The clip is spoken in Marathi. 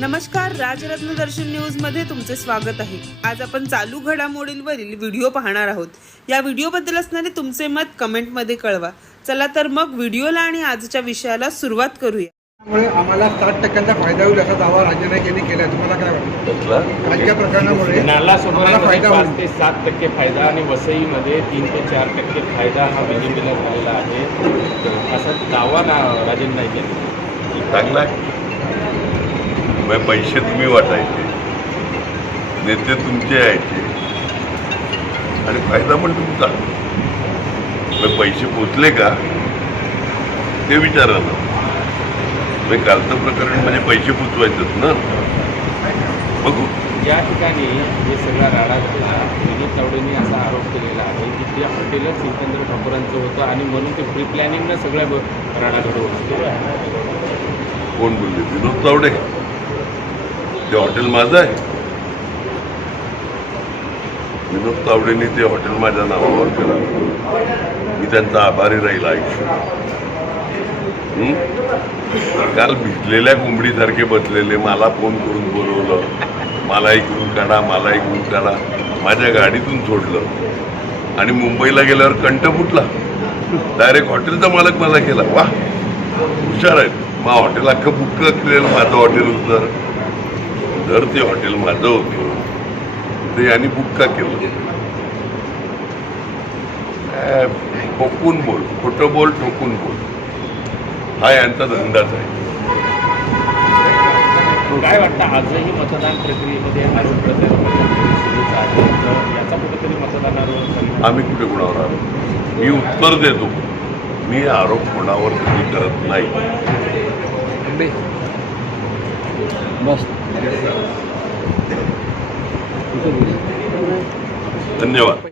नमस्कार राजरत्न दर्शन न्यूजमध्ये तुमचे स्वागत आहे. आज आपण चालू घडामोडींवरील व्हिडिओ पाहणार आहोत. या व्हिडिओबद्दल असणारे तुमचे मत कमेंटमध्ये कळवा. चला तर मग व्हिडिओला आणि आजच्या विषयाला सुरुवात करूया. त्यामुळे आम्हाला साठ टक्क्यांचा फायदा होईल असा दावा राज्य नाईक केला आहे तुम्हाला काय वाटतं? कालच्या प्रकरणामुळे नाला फायदा होईल. ते सात टक्के फायदा आणि वसईमध्ये तीन ते चार टक्के फायदा हा बीजेपीला झालेला आहे. असा दावा ना राजेंद्र नाईक यांनी चांगला. मग पैसे तुम्ही वाटायचे. नेते तुमचे यायचे. आणि फायदा पण तुमचा. मग पैसे पोचले का? ते विचारा ना मग कालचं प्रकरण म्हणजे पैसे पोचवायचंच ना? बघू. या ठिकाणी जे सगळा राडा झाला. विनीत तावडेंनी असा आरोप केलेला आहे की ते हॉटेलच सिकंदर ठाकूरांचं होतं आणि म्हणून ते प्री प्लॅनिंगनं सगळं ब- राडा घडवलं कोण बोलले? विनोद तावडे. ते हॉटेल माझं आहे. विनोद तावडेने ते हॉटेल माझ्या नावावर केलं. मी त्यांचा आभारी राहील आयुष्य. काल भिजलेल्या कोंबडीसारखे बसलेले मला फोन करून बोलवलं. मला इकडून काढा मला इकडून काढा. माझ्या गाडीतून सोडलं. आणि मुंबईला गेल्यावर कंठ फुटला. डायरेक्ट हॉटेलचा मालक मला केला. वा हुशार आहेत. मग हॉटेल अख्खं बुक केलेलं माझं हॉटेल होतं. जर ते हॉटेल माझं होतं. ते यांनी बुक का केलं? ठोकून बोल खोटं बोल ठोकून बोल. हा यांचा धंदाच आहे. काय वाटतं आजही मतदान प्रक्रियेमध्ये याचा कुठेतरी मतदानावर आम्ही कुठे कुणावर आरोप? मी उत्तर देतो. मी आरोप कोणावर कधी करत नाही. धन्यवाद.